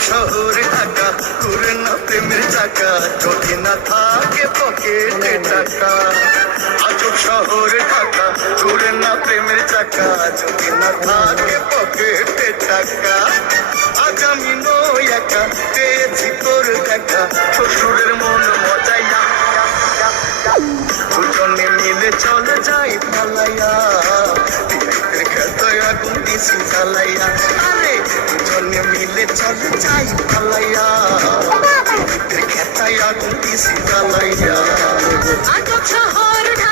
শহরে থাকা ঘুরে না প্রেমের চাকা যদি না থাকে পকেটে টাকা। আজব শহরে থাকা তোরে না প্রেমের চাকা যদি না থাকে পকেটে টাকা। আজ আমি নই একা, পেয়েছি তোর দেখা, শ্বশুরের মন মজাইয়া দুজনে মিলে চলে যাই পালাইয়া। খেতে আগুন দিছি চালাইয়া দুজনে মিলে চলে যাই পালাইয়া বিয়ের খেতায় আগুন দিছি জ্বালাইয়া আটক শহর ঢাকা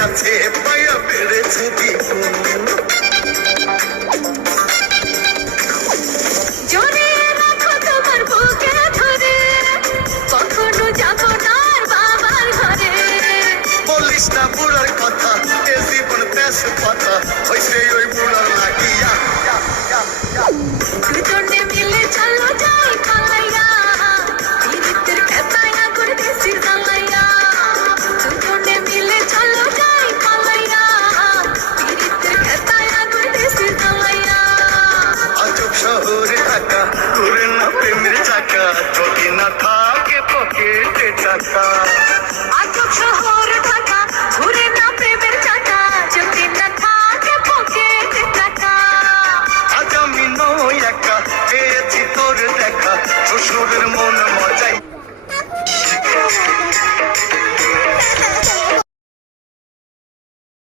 কাছে পায়া বেড়েছে দ্বিগুণ না বুড়ার কথা এ জীবন তেজ পাতা হইছে পেয়েছি তোর দেখা। শ্বশুরের মন